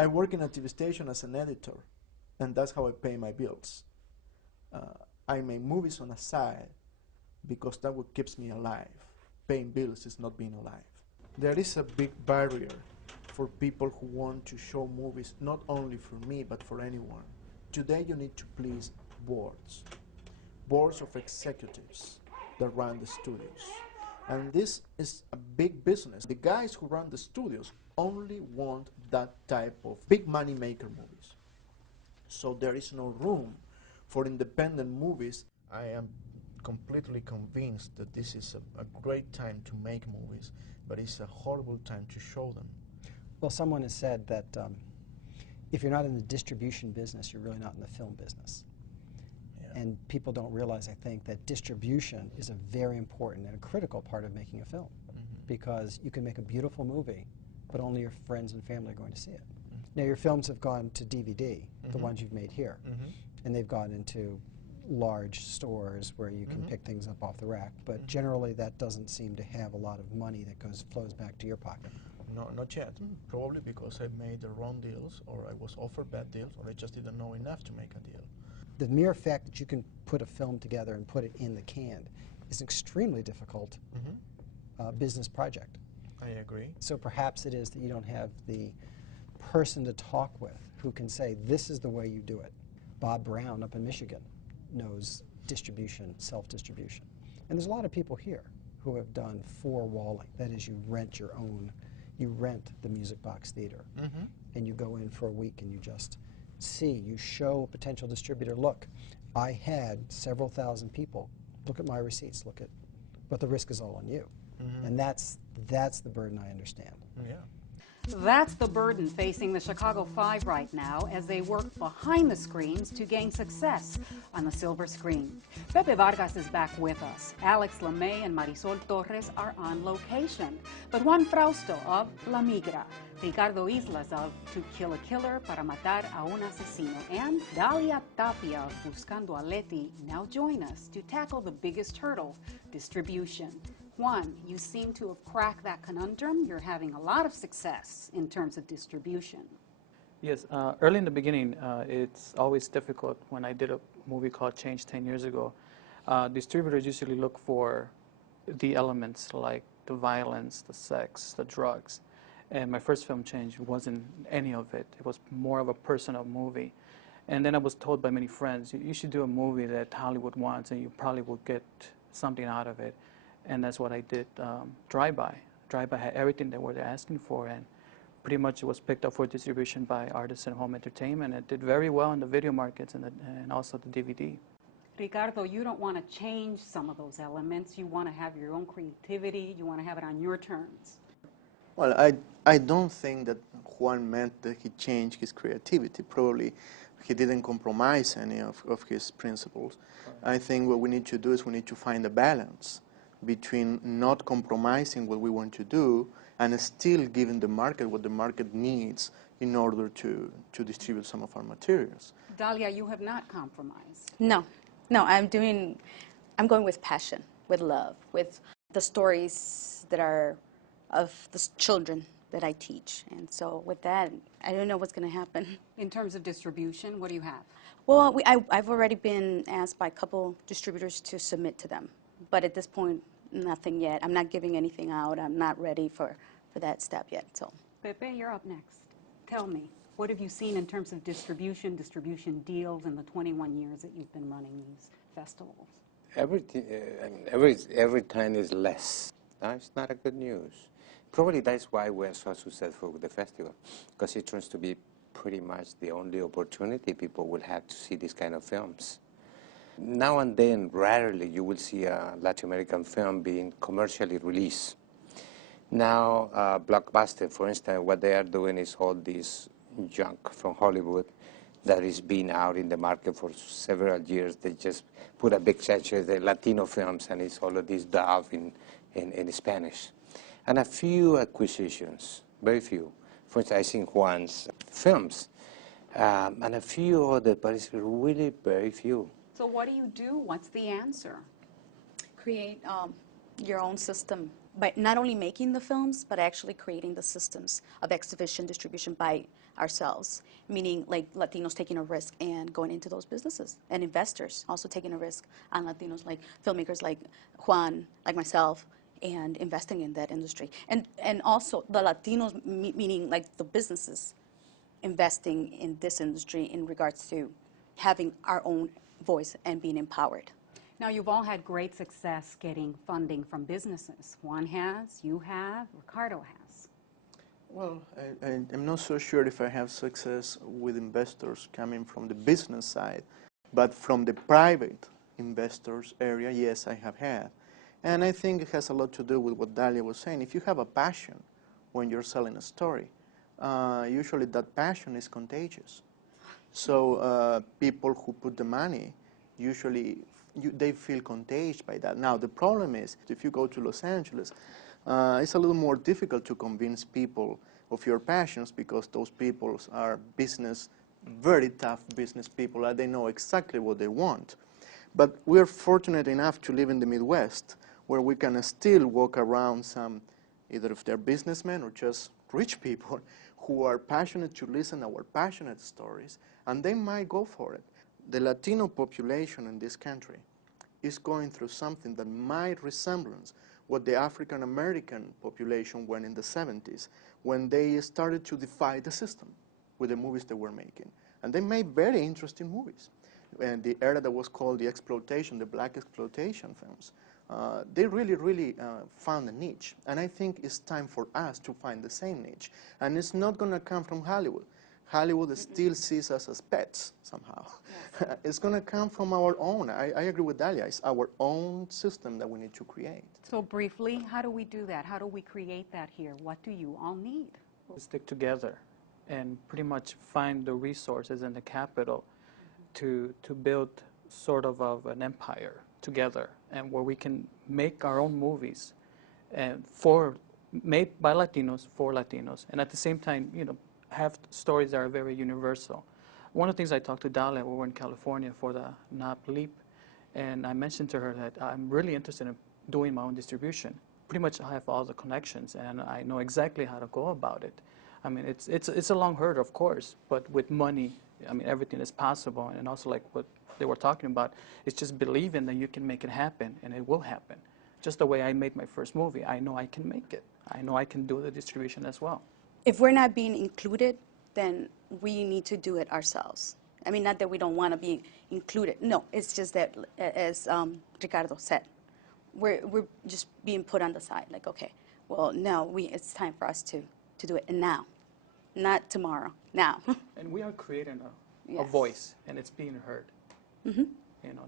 I work in a TV station as an editor, and that's how I pay my bills. I make movies on the side because that's what keeps me alive. Paying bills is not being alive. There is a big barrier for people who want to show movies, not only for me, but for anyone. Today you need to please boards of executives that run the studios. And this is a big business. The guys who run the studios only want that type of big money maker movies. So there is no room for independent movies. I am completely convinced that this is a great time to make movies, but it's a horrible time to show them. Well, someone has said that if you're not in the distribution business, you're really not in the film business. Yeah. And people don't realize, I think, that distribution is a very important and a critical part of making a film. Because you can make a beautiful movie, but only your friends and family are going to see it. Now, your films have gone to DVD, the ones you've made here, and they've gone into large stores where you can pick things up off the rack, but generally that doesn't seem to have a lot of money that flows back to your pocket. No, not yet. Probably because I made the wrong deals, or I was offered bad deals, or I just didn't know enough to make a deal. The mere fact that you can put a film together and put it in the can is an extremely difficult business project. I agree. So perhaps it is that you don't have the person to talk with who can say, this is the way you do it. Bob Brown up in Michigan knows distribution, self-distribution. And there's a lot of people here who have done four-walling. That is, you rent the Music Box Theater, and you go in for a week and you just see, you show a potential distributor, look, I had several thousand people, look at my receipts, but the risk is all on you. And that's the burden I understand. Yeah. That's the burden facing the Chicago Five right now as they work behind the screens to gain success on the silver screen. Pepe Vargas is back with us. Alex LeMay and Marisol Torres are on location. But Juan Frausto of La Migra, Ricardo Islas of To Kill a Killer para Matar a un Asesino, and Dalia Tapia of Buscando a Leti now join us to tackle the biggest hurdle, distribution. Juan, you seem to have cracked that conundrum. You're having a lot of success in terms of distribution. Yes, early in the beginning, it's always difficult. When I did a movie called Change 10 years ago, distributors usually look for the elements like the violence, the sex, the drugs. And my first film, Change, wasn't any of it. It was more of a personal movie. And then I was told by many friends, you should do a movie that Hollywood wants and you probably will get something out of it. And that's what I did. Drive-By. Drive-By had everything that they were asking for, and pretty much it was picked up for distribution by Artists at Home Entertainment. It did very well in the video markets and also the DVD. Ricardo, you don't want to change some of those elements. You want to have your own creativity. You want to have it on your terms. Well, I don't think that Juan meant that he changed his creativity. Probably he didn't compromise any of his principles. I think what we need to do is we need to find a balance between not compromising what we want to do and still giving the market what the market needs in order to distribute some of our materials. Dalia, you have not compromised. No, I'm going with passion, with love, with the stories that are of the children that I teach. And so with that, I don't know what's going to happen. In terms of distribution, what do you have? Well, I've already been asked by a couple distributors to submit to them. But at this point, nothing yet. I'm not giving anything out. I'm not ready for that step yet. So, Pepe, you're up next. Tell me, what have you seen in terms of distribution deals in the 21 years that you've been running these festivals? Every time is less. That's not a good news. Probably that's why we're so successful with the festival, because it turns to be pretty much the only opportunity people will have to see these kind of films. Now and then, rarely, you will see a Latin American film being commercially released. Now, Blockbuster, for instance, what they are doing is all this junk from Hollywood that is being out in the market for several years. They just put a big section of the Latino films, and it's all of this dub in Spanish. And a few acquisitions, very few. For instance, I seen Juan's films, and a few others, but it's really very few. So what do you do? What's the answer? create your own system. by not only making the films, but actually creating the systems of exhibition distribution by ourselves, meaning like Latinos taking a risk and going into those businesses, and investors also taking a risk on Latinos, like filmmakers like Juan, like myself, and investing in that industry. And also the Latinos, meaning like the businesses, investing in this industry in regards to having our own voice and being empowered. Now, you've all had great success getting funding from businesses. Juan has, you have, Ricardo has. Well, I'm not so sure if I have success with investors coming from the business side, but from the private investors area, yes, I have had. And I think it has a lot to do with what Dalia was saying. If you have a passion when you're selling a story, usually that passion is contagious. So people who put the money, usually they feel contagious by that. Now, the problem is, if you go to Los Angeles, it's a little more difficult to convince people of your passions because those people are very tough business people, and they know exactly what they want. But we're fortunate enough to live in the Midwest, where we can still walk around some, either if they're businessmen or just rich people, who are passionate to listen to our passionate stories, and they might go for it. The Latino population in this country is going through something that might resemble what the African American population went in the 70s, when they started to defy the system with the movies they were making. And they made very interesting movies. And the era that was called the exploitation, the black exploitation films, they really found a niche. And I think it's time for us to find the same niche. And it's not going to come from Hollywood. Hollywood still sees us as pets somehow. Yes. It's going to come from our own. I agree with Dalia. It's our own system that we need to create. So briefly, how do we do that? How do we create that here? What do you all need? Stick together and pretty much find the resources and the capital to build sort of an empire together, and where we can make our own movies and made by Latinos for Latinos, and at the same time, have stories that are very universal. One of the things I talked to Dalia, we were in California for the NAP Leap, and I mentioned to her that I'm really interested in doing my own distribution. Pretty much I have all the connections, and I know exactly how to go about it. I mean, it's a long hurdle, of course, but with money, I mean, everything is possible. And also, like what they were talking about, it's just believing that you can make it happen, and it will happen. Just the way I made my first movie, I know I can make it. I know I can do the distribution as well. If we're not being included, then we need to do it ourselves. I mean, not that we don't want to be included. No, it's just that, as Ricardo said, we're just being put on the side. Like, okay, well, no, it's time for us to do it, and now, not tomorrow, now. And we are creating a Yes. voice, and it's being heard. Mm-hmm.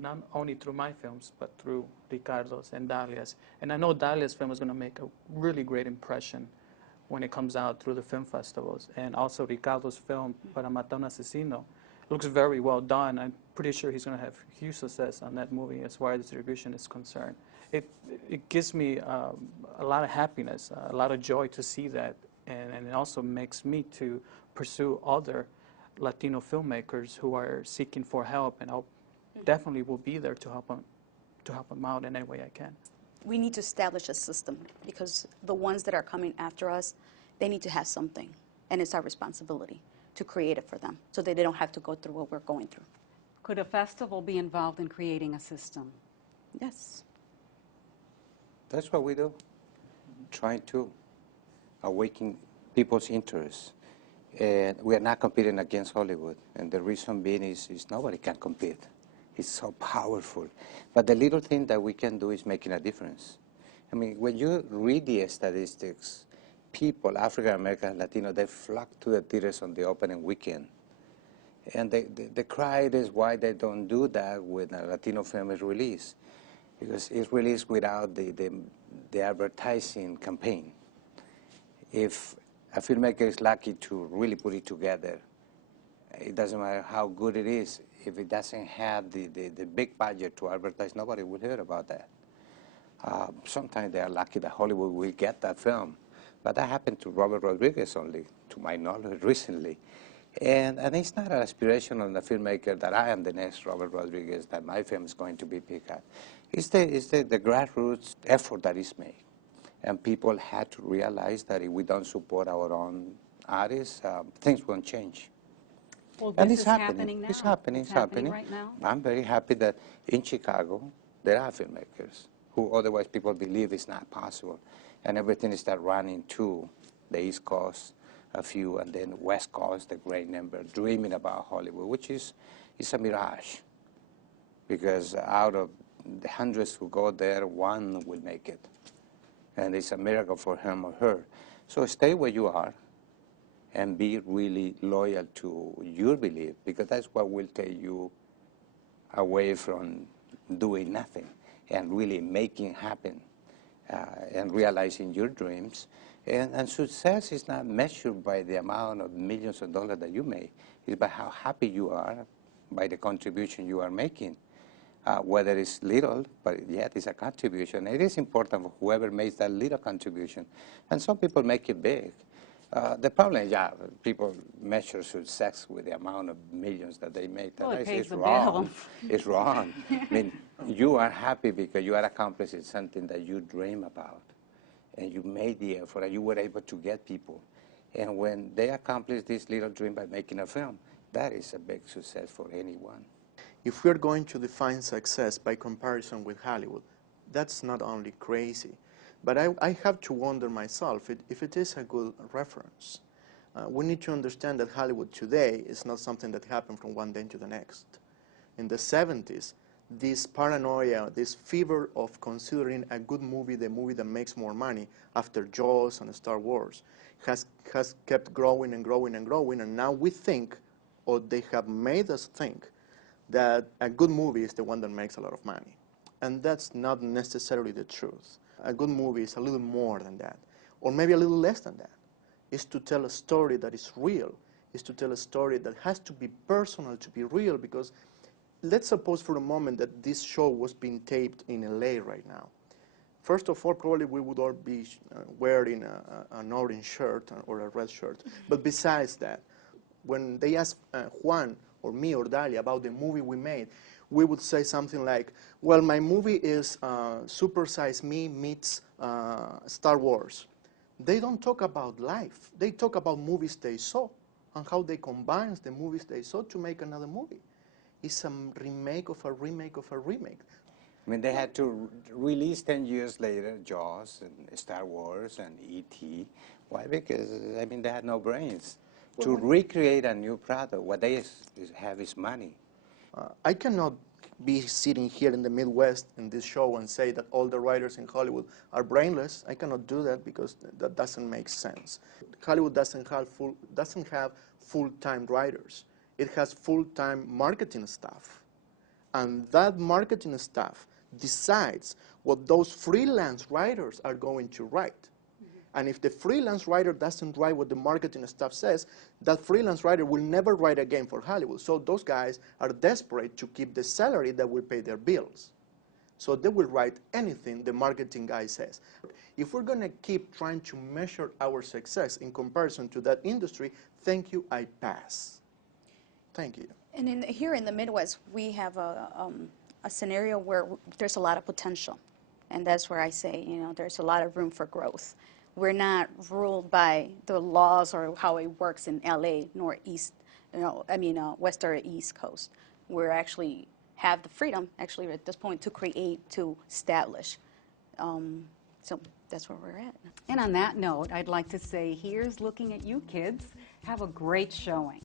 Not only through my films, but through Ricardo's and Dalia's. And I know Dalia's film is going to make a really great impression when it comes out through the film festivals. And also Ricardo's film, Para Matar un Asesino, looks very well done. I'm pretty sure he's going to have huge success on that movie as far as distribution is concerned. It gives me a lot of happiness, a lot of joy to see that. And it also makes me to pursue other Latino filmmakers who are seeking for help, and I'll definitely will be there to help them out in any way I can. We need to establish a system, because the ones that are coming after us, they need to have something, and it's our responsibility to create it for them so that they don't have to go through what we're going through. Could a festival be involved in creating a system? Yes. That's what we do. Trying to awaken people's interest. And we are not competing against Hollywood. And the reason being is nobody can compete. It's so powerful. But the little thing that we can do is making a difference. I mean, when you read the statistics, people, African American, Latino, they flock to the theaters on the opening weekend. And the cry is why they don't do that when a Latino film is released. Because it's released without the advertising campaign. If a filmmaker is lucky to really put it together, it doesn't matter how good it is. If it doesn't have the big budget to advertise, nobody will hear about that. Sometimes they are lucky that Hollywood will get that film. But that happened to Robert Rodriguez only, to my knowledge, recently. And it's not an aspiration on the filmmaker that I am the next Robert Rodriguez, that my film is going to be picked up. It's the grassroots effort that is made. And people had to realize that if we don't support our own artists, things won't change. Well, And this it's is happening. now. It's happening. It's It's happening. right now. I'm very happy that in Chicago there are filmmakers who otherwise people believe it's not possible, and everything is start running to the East Coast, a few, and then West Coast, the great number, dreaming about Hollywood, which is a mirage, because out of the hundreds who go there, one will make it, and it's a miracle for him or her. So stay where you are and be really loyal to your belief, because that's what will take you away from doing nothing and really making happen and realizing your dreams. And success is not measured by the amount of millions of dollars that you make. It's by how happy you are by the contribution you are making. Whether it's little, but yet it's a contribution. It is important for whoever makes that little contribution. And some people make it big. The problem is, people measure success with the amount of millions that they make. Well, it pays It's the wrong. bill. It's wrong. I mean, you are happy because you are accomplishing something that you dream about, and you made the effort, and you were able to get people. And when they accomplish this little dream by making a film, that is a big success for anyone. If we're going to define success by comparison with Hollywood, that's not only crazy, but I have to wonder myself if it is a good reference. We need to understand that Hollywood today is not something that happened from one day to the next. In the 70s, this paranoia, this fever of considering a good movie the movie that makes more money after Jaws and Star Wars has kept growing and growing and growing, and now we think, or they have made us think, that a good movie is the one that makes a lot of money. And that's not necessarily the truth. A good movie is a little more than that, or maybe a little less than that. It's to tell a story that is real. It's to tell a story that has to be personal to be real, because let's suppose for a moment that this show was being taped in LA right now. First of all, probably we would all be wearing an orange shirt or a red shirt. But besides that, when they ask Juan or me or Dalia about the movie we made, we would say something like, well, my movie is Super Size Me meets Star Wars. They don't talk about life. They talk about movies they saw and how they combine the movies they saw to make another movie. It's a remake of a remake of a remake. I mean, they had to release 10 years later Jaws and Star Wars and E.T. Why? Because, I mean, they had no brains. To recreate a new product, what they have is money. I cannot be sitting here in the Midwest in this show and say that all the writers in Hollywood are brainless. I cannot do that because that doesn't make sense. Hollywood doesn't have full-time writers. It has full-time marketing staff. And that marketing staff decides what those freelance writers are going to write. And if the freelance writer doesn't write what the marketing staff says, that freelance writer will never write again for Hollywood. So those guys are desperate to keep the salary that will pay their bills. So they will write anything the marketing guy says. If we're going to keep trying to measure our success in comparison to that industry, thank you, I pass. Thank you. And here in the Midwest, we have a scenario where there's a lot of potential. And that's where I say, there's a lot of room for growth. We're not ruled by the laws or how it works in LA, nor West or East Coast. We actually have the freedom, actually, at this point, to create, to establish. So that's where we're at. And on that note, I'd like to say, here's looking at you kids. Have a great showing.